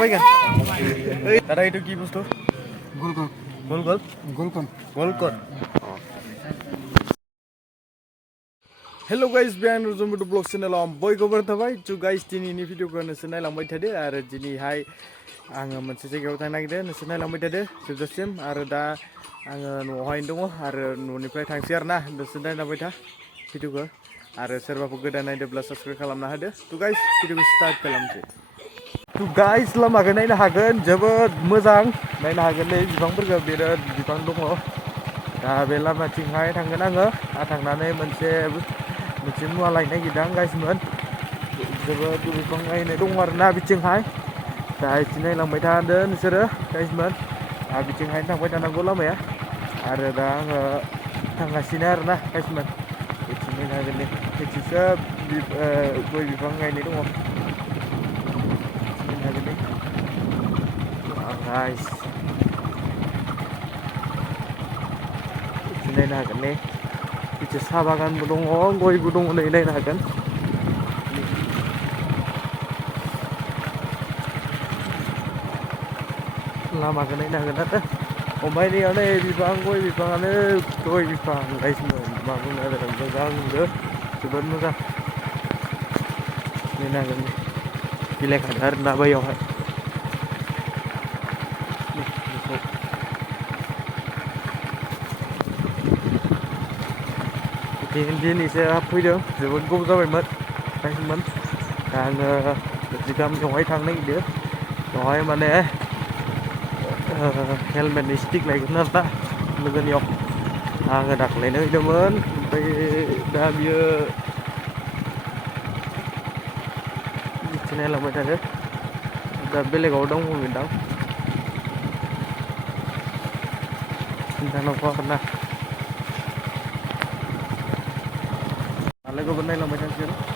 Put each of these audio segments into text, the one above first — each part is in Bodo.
जाबायगोन दादा itu কি বস্তু গোলকন গোল গোল গোলকন গোলকন हेलो गाइस बिहान रुजुम टु ब्लग चेनेलाव बयखौबो थाबाय टु गाइस दिनैनि भिडिअखौ नोंसोर नायलांबाय थादो आरो दिनैहाय आङो मोनसे जायगायाव थांनो नागिरदों नोंसोर नायलांबाय थादो जोबजासिम आरो दा आङो न'आवहायनो दङ आरो न'निफ्राय थांसै आरोना नोंसोर नायलांबाय था भिडिअखौ आरो सोरबाफोर गोदान नायदोंब्ला साबस्क्राइब खालामना होदो टु गाइस भिडिअखौ स्टार्ट खालामसै टु गाइस लामाखौ नायनो हागोन जोबोद मोजां नायनो हागोन नै बिफांफोरखौ बिराद बिफां दङ दा बे लामाथिंहाय थांगोन आङो थांनानै मोनसे मुवा लायनो नागिरदों गाइसमोन जोबोद बिफां गायनाय दङ आरोना बिथिंहाय दा बिथिं नायलांबाय थादो नोंसोरो गाइसमोन बिथिंहाय थांबाय थानांगौ लामाया आरो दा आङो थांगासिनो आरोना गाइसमोन बिथिं नायनो हागोन नै बिथिंसो गय बिफां गायनाय दङ नायनो हागोन नै गाइस बिथिं नायनो हागोन नै बिथिं साहा बागानबो दङ गयबो दङ नै नायनो हागोन लामाखौ नायनो हागोन आरो ओमफ्राय नैयाव नै बिफां गय बिफाङानो गय बिफां गाइसमोन मा बुंनो आरो मोजां नुदो जोबोद मोजां नायनो हागोन बिलाइ खादों आरोना बैयावहाय दिनैसो फैदों जोबोद गोबाव जाबायमोन गाइसमोन दा आङो मोनसे गामियावहाय थांनो नागिरदों बेवहाय माने हेलमेटनि स्टिक लायगोन आरोना लोगोनियाव आङो दाख्लैनो हैदोंमोन ओमफ्राय दा बियो बिथिं नायलांबाय थादो दा बेलेगाव दंमोनदां खिन्थानांगौ आरोना लोगोफोर नायलांबाय थासिगोन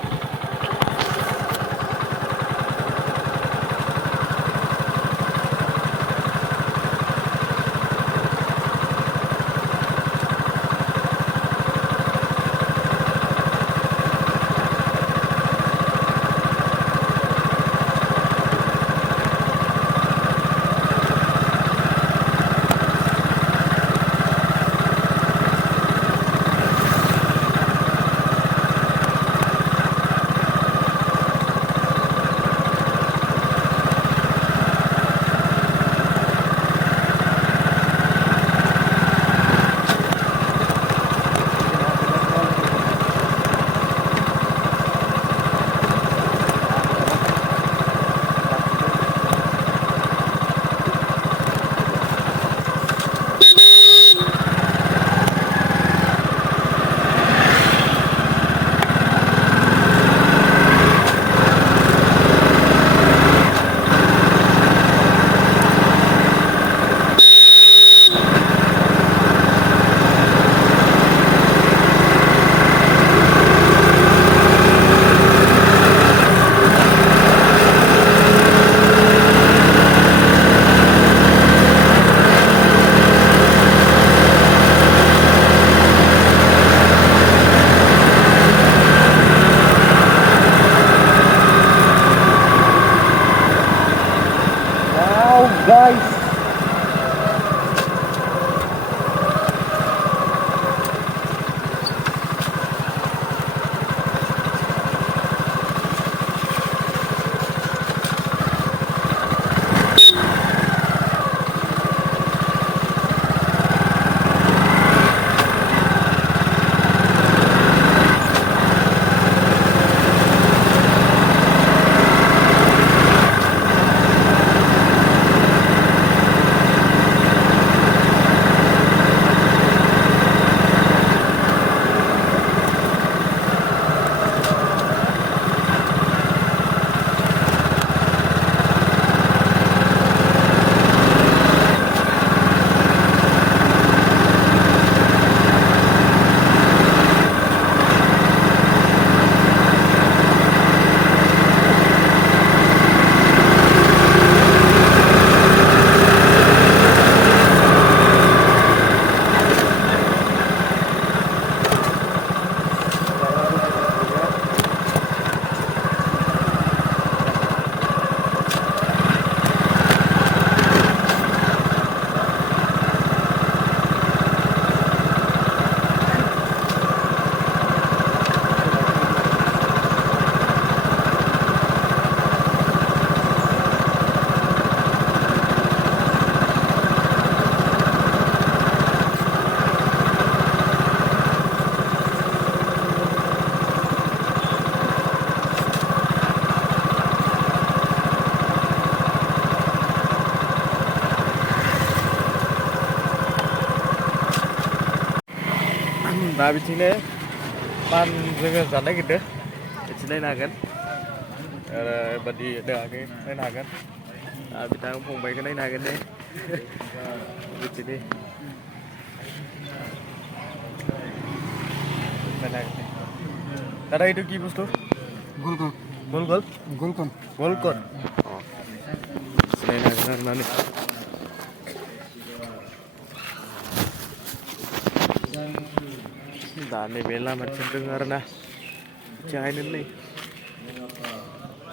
दा बिदिनो पान जोङो जानो नागिरदों बिदि नायनो हागोन बादि दोङाखै नायनो हागोन बिथां फंबायखौ नायनो हागोन दे बिदिनो दादा এইটো কি বস্তু গোলকন গোলকন গোলকন গোলকন নাयनो हागोन आरो ना दा नैबे लामाथिं दङ आरो ना बिथिंहायनो नै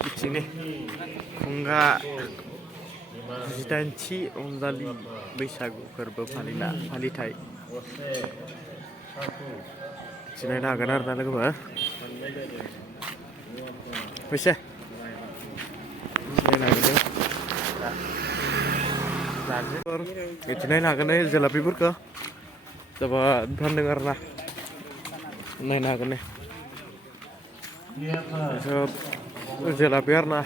बिथिंनि खुंगा 18थि रंजालि बैसागु फोरबो फालिथाय सिनायनो हागोन आरो ना लोगोफोर फैसा सिनायनो हागोन बिदि नायनो हागोन जेलापिफोरखौ जोबोद फानदों आरो ना नायनो हागोन सब जेलापि आरो ना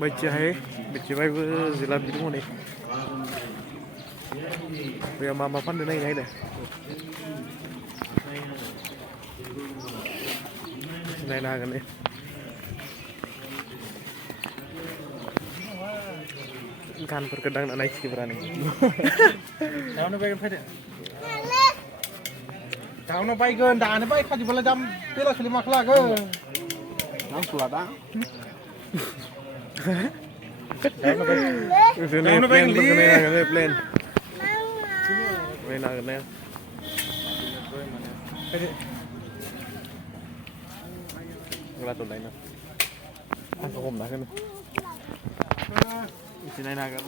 बायदिहाय बिथिबायबो जेलापि दङ नै बेयाव मा फानदों नायनो नायनो हागोन गानफोरखौ दांना नायसिगोब्रा नों दाउनो बायगोन फैदो दाउनो बायगोन दानो बायखाजोबबालाय दाम बेलासिनि माखौ लागोन नांसुला दा दाउनो बायगोन प्लेन नायनो हागोन लाथ' नायनो आंखौ हमना होनो बिदि नायनो हागोन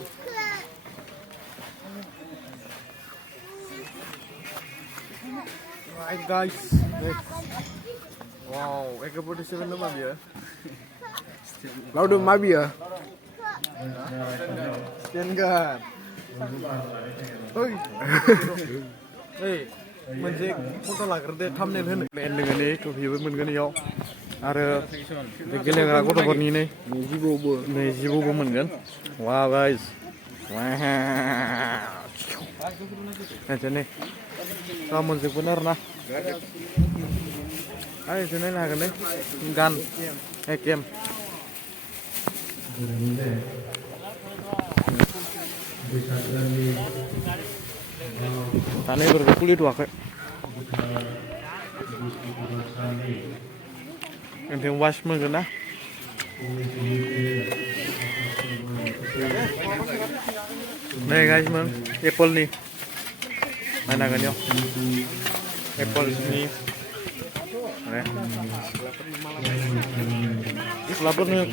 Right guys, wow, AK-47 nama dia. Lalu ma dia. Stand guard. Hey, मोनसे फट' लाग्रोदो थाम्बनेल होनो प्लेन दोङो नै टफिबो मोनगोन इयाव आरो गेलेग्रा गथ'फोरनि नै जिबौबो मोनगोन वा गाइस नै मोनजोबगोन आरो ना आरो नायनो हागोन गान एकेम दानिफोरखौ खुलिथ'वाखै ओमफ्राय वाच मोनगोन ना नै गाइसमोन एप्पलनि नायनो हागोन इयाव एप्पलनि गस्लाफोरनो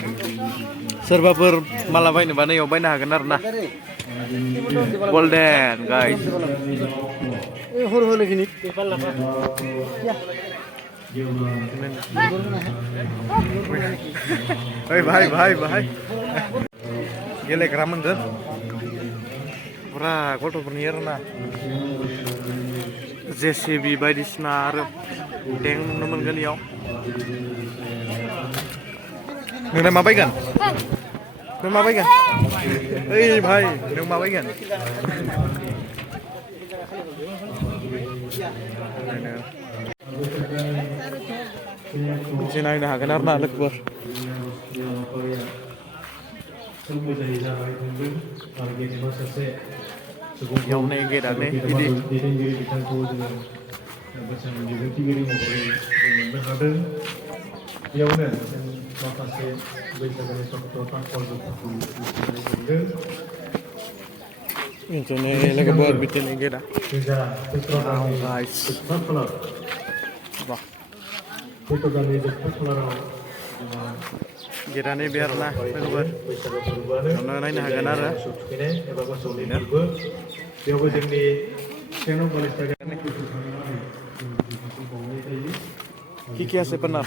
सोरबाफोर माला बायनोबा नैयाव बायनो हागोन आरो ना गल्डेन गाइस भाई गेलेग्रा मोनगोन फुरा गथ'फोरनि आरो ना जेसिबि बायदिसिना आरो टेंक नुनो मोनगोन इयाव नोंलाय मा बायगोन नों मा बायगोन ओइ भाई नों मा बायगोन मोनसे नायनो हागोन आरो ना लोगोफोर बेयाव नै गेटआनो बिदि बेयावनो माखासे बैसागुनि समफ्राव फानफोरखौ मोनदों बिदिनो लोगोफोर बिदिनो गेटआ गेटआनो बे आरो ना लोगोफोर बेयावनो नायनो हागोन आरो बेयावबो जोंनि কি আছে আপনার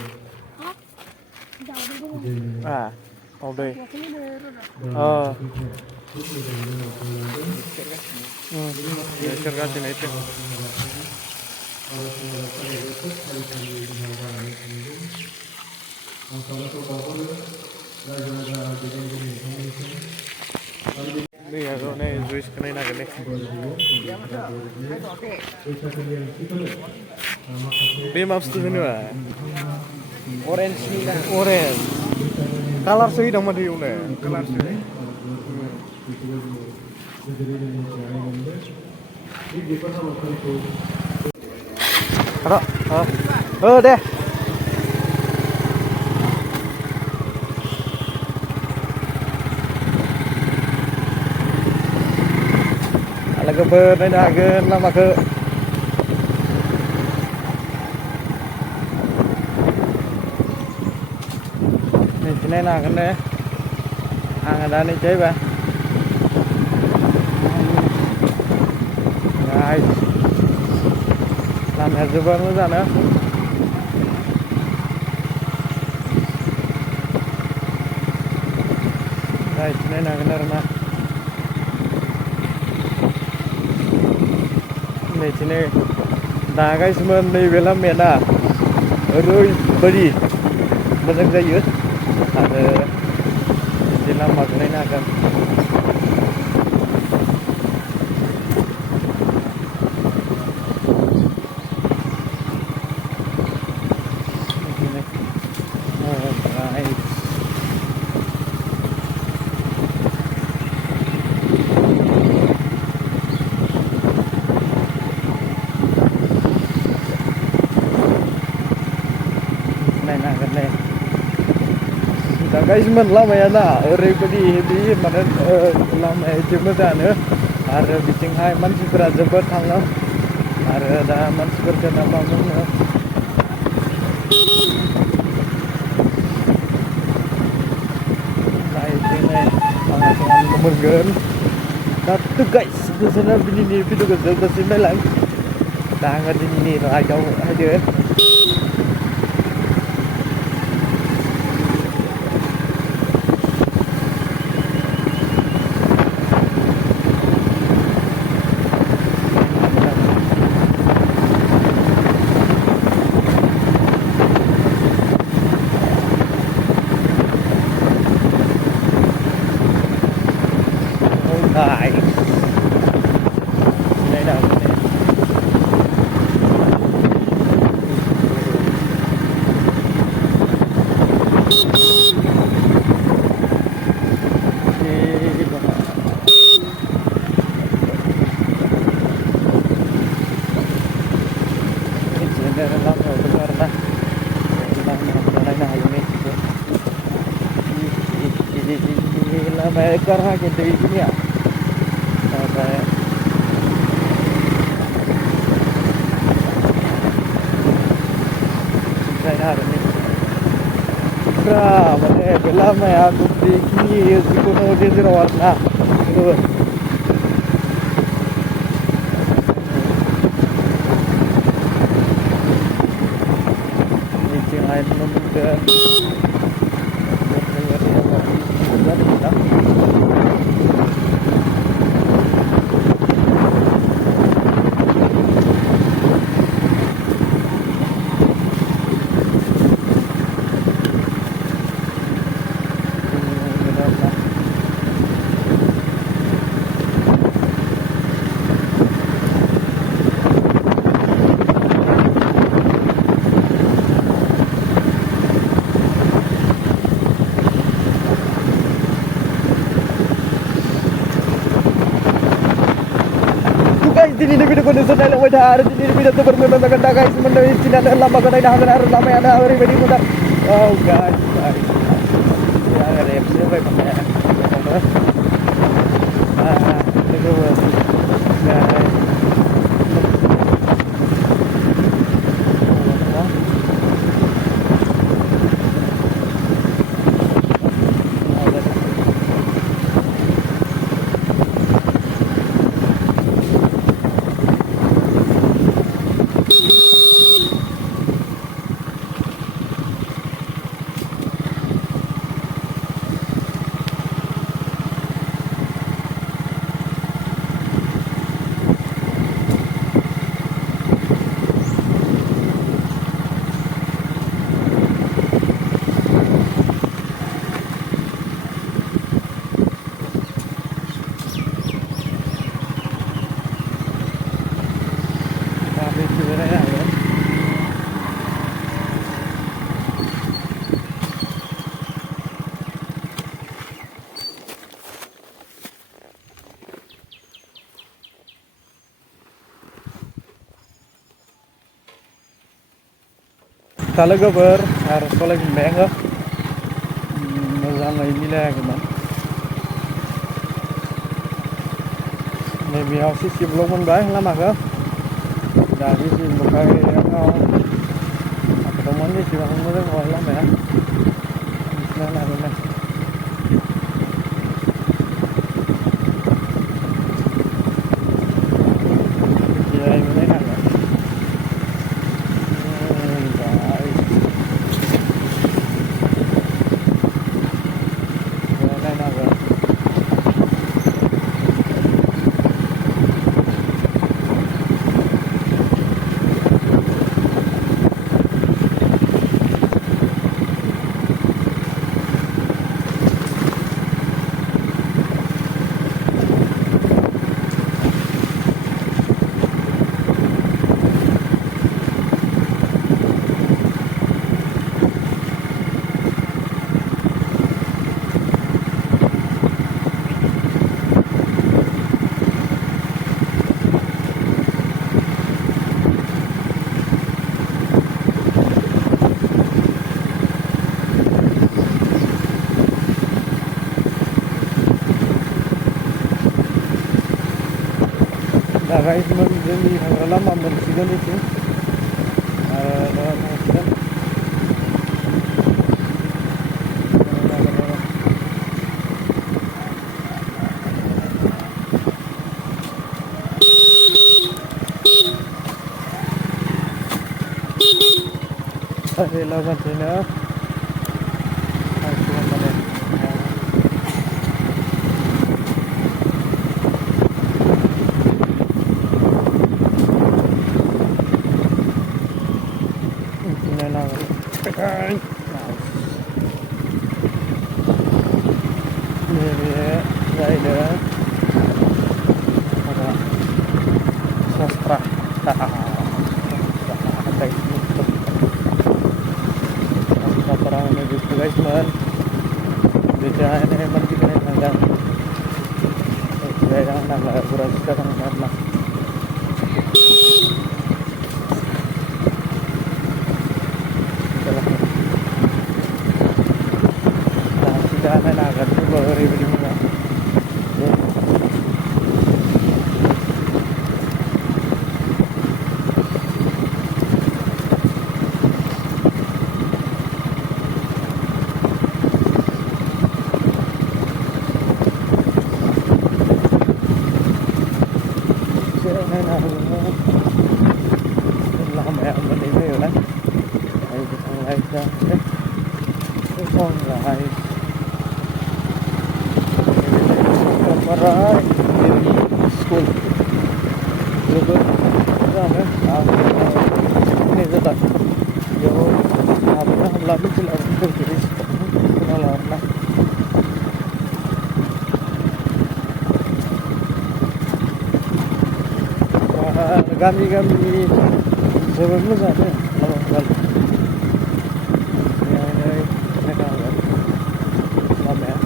दाउदै सेरगासिनो Nih aku nih juice kena naga nih. Ini maps tuh ini mah. Orange nih lah. Orange. Color sih dong mah dia nih. Kelar sih. Ada. Oh deh. Alaga ber này đã gần lama ke. Nih sini nah kan deh. Ada nih cewek bah. Guys. Làm hết rồi vẫn ra nữa. Guys, sini nah kan nah. Nih sini. Nah guys, nih film mana? Beri. Banyak saya. Ada di lama kena kan. Nah guys, lama ya nah, everybody di mana lama cuma sana, ada bising hai man super jebet hang, ada man super kena bangun. Nah ini sangat nomor gen. Tapi guys, di sana bini video kerja di sini lang, tangan ini lah jauh aja. Guys, đây đâu đây. Lama ekor aja di sini ya. Mana film ya aku ini kuno dia warna itu ini lain memang ini video kondisi dalam wadah ini video tu bermula dengan guys mengenai Cina dan lama kena dah harus lama ada hari ini mudah. Oh guys, ya ada yang siapa yang pakai? Itu guys. दा लोगोफोर आरो सलायफिनबाय आङो मोजाङै मिलायाखैमोन नैबेयाव सिसि ब्लक मोनबाय लामाखौ दा सिसि ब्लकआव दंमोन बेसेबां मोजां नङा लामाया मिथिना लागोन guys, जोंनि थांग्रा लामा मोनसिगोन बेथिं आरो थांसिगोन लामाथिंनो थांसिगोन माने नैबे जाहैदों सस्रा सस्राफोराव गुसुगासिमोन बिदिहायनो मानसिफोरनि थांदों जायगा नांला बुरा सिखा थांदों आरोना नायनो हागोन जेबो ओरैबायदि मोजां नायनो हागोन लामाया मोननै जायोलाय थांलाय जाहाथे थांलाय Right, school. Juga, jangan. Ini sudah. Yo, apa yang lalu tidak terjadi. Kenalan lah. Kami sebelumnya sana, kalau ini kan lama ya.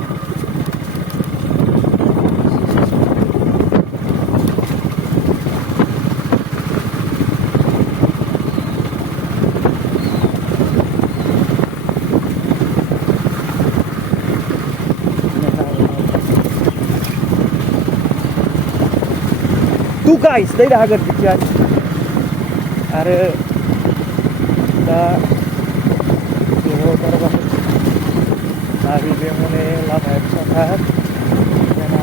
Tuh guys, đây là gần kia ada video terbaru hari ini mulai lama episode yang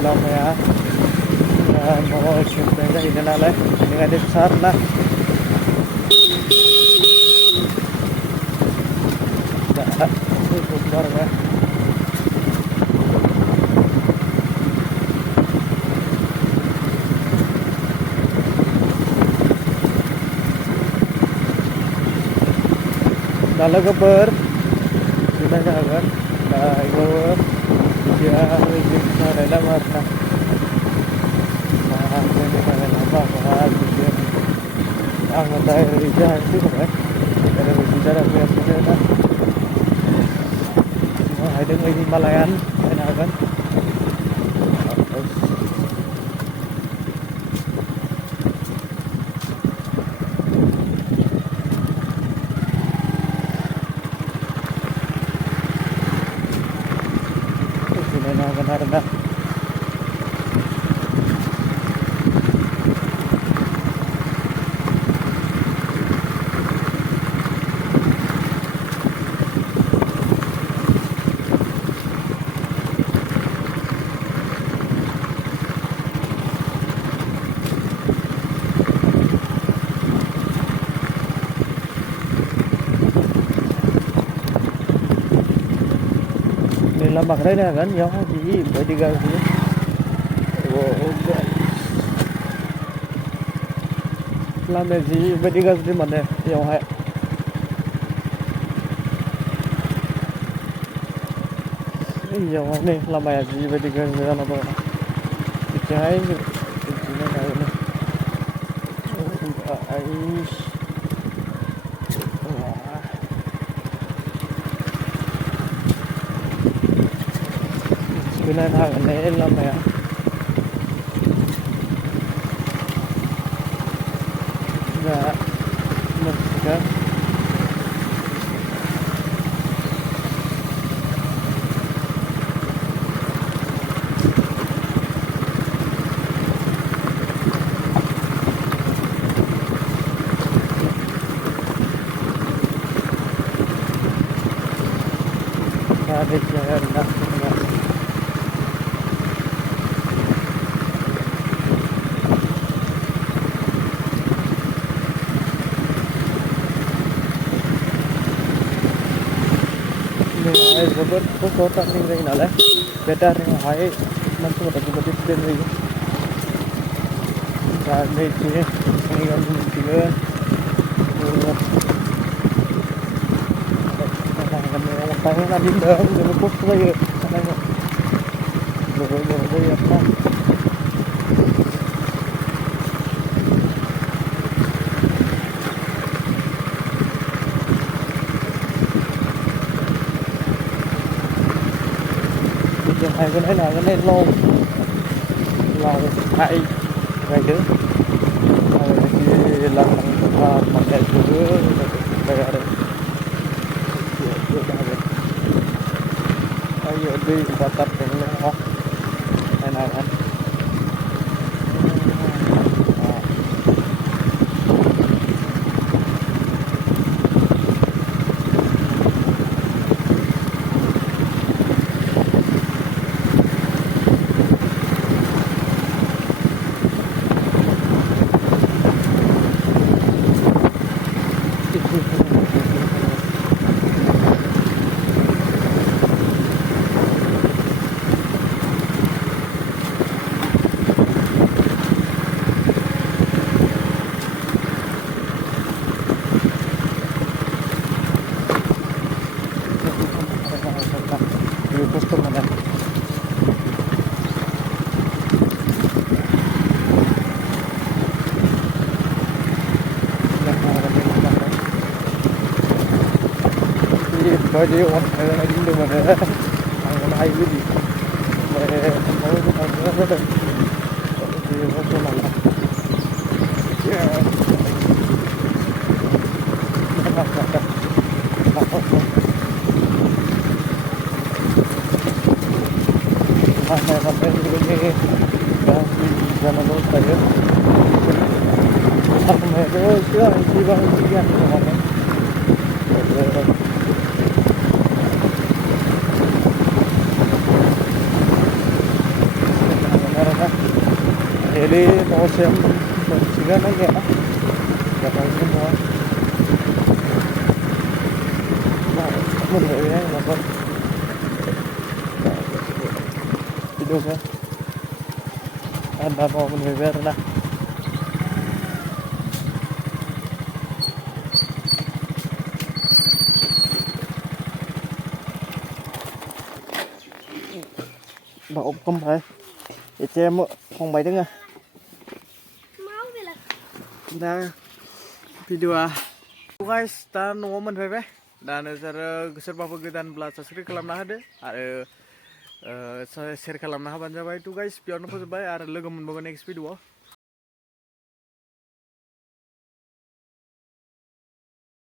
lama ya mau syuting lagi dengan ada besar lah cukup ya kalau keber kita jangan itu dia izin ada nama ini ada nama dia anggota Rija itu kan ada bicara punya punya ada lagi Himalayan enak kan haगोन आरोना लामाखौ नायनो हागोन बेयाव जिबायदि गाज्रि लामाया जिबायदि गाज्रि माने बेयावहाय नै लामाया जिबायदि गाज्रि जाना दङ बिथिंहाय बिदिनो नायनो नायनो हागोन ने लामाया दा मोनसिगोन दा देखिए आरोना जोबोद खस्थ' टार्निं जायो नालाय बे टार्निंआवहाय मानसिफोरा जोबोद एक्सिडेन्ट जायो दा नैथिं जोंनि गामि मिथिगोन अन्थाइ होनानै दोनदों जोबोद खस्थ' जायो थानांगौ जोबोद जायो आरोना hai bên ấy là cái nền lon hai ngày trước thì là mặt đẹp của đây là đây bây giờ đi qua tập cái lon này này anh customer dan baju on ada di mana angin air ini mau apa dah di mana mana ya sampai ini dan di zaman dulu saya sampai terus ya di bawah sekian teman-teman jadi mau siap bersihkan aja jangan semua nah menurut saya dapat hidupnya ada mau menurut lah bảo không phải để che mượn không mấy tiếng à दा भिडिअआ guys दा न'आव मोनफैबाय दा नोंसोर सोरबाफोर गोदानब्ला साबस्क्राइब खालामना होदो आरो शेयार खालामना होबानो जाबाय थ' गाइस बेयावनो फोजोबबाय आरो लोगो मोनबावगोन नेक्स्ट भिडिअआव